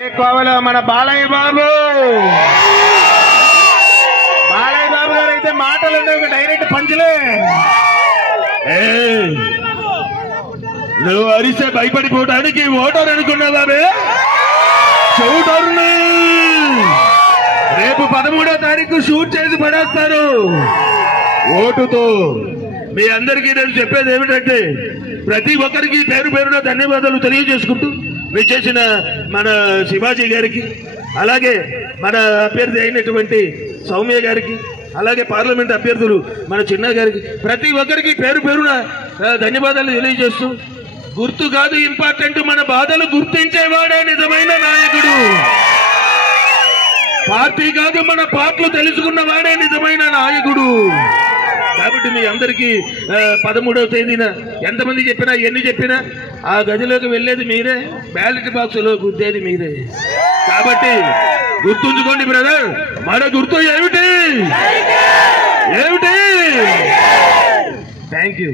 కోవలో మన బాలయ్య బాబు గారు అయితే మాటలు ఒక డైరెక్ట్ పంచులే. నువ్వు అరిస్తే భయపడిపోవడానికి ఓటర్ అనుకున్నావే షూటర్ని రేపు 13వ తారీఖు షూట్ చేసి పడేస్తారు ఓటుతో. మీ అందరికీ నేను చెప్పేది ఏమిటంటే ప్రతి ఒక్కరికి పేరు పేరున ధన్యవాదాలు తెలియజేసుకుంటూ విచ్చేసిన మన శివాజీ గారికి, అలాగే మన అభ్యర్థి అయినటువంటి సౌమ్య గారికి, అలాగే పార్లమెంట్ అభ్యర్థులు మన చిన్న గారికి, ప్రతి ఒక్కరికి పేరు పేరున ధన్యవాదాలు తెలియజేస్తూ, గుర్తు కాదు ఇంపార్టెంట్, మన బాధలు గుర్తించేవాడే నిజమైన నాయకుడు. పార్టీ కాదు మన పాటలు తెలుసుకున్న వాడే నిజమైన నాయకుడు. కాబట్టి మీ అందరికీ 13వ తేదీన ఎంతమంది చెప్పినా ఎన్ని చెప్పినా ఆ గదిలోకి వెళ్ళేది మీరే, బ్యాలెట్ బాక్స్ లో గుద్దేది మీరే. కాబట్టి గుర్తుంచుకోండి బ్రదర్, మన గుర్తు ఏమిటి? Thank you.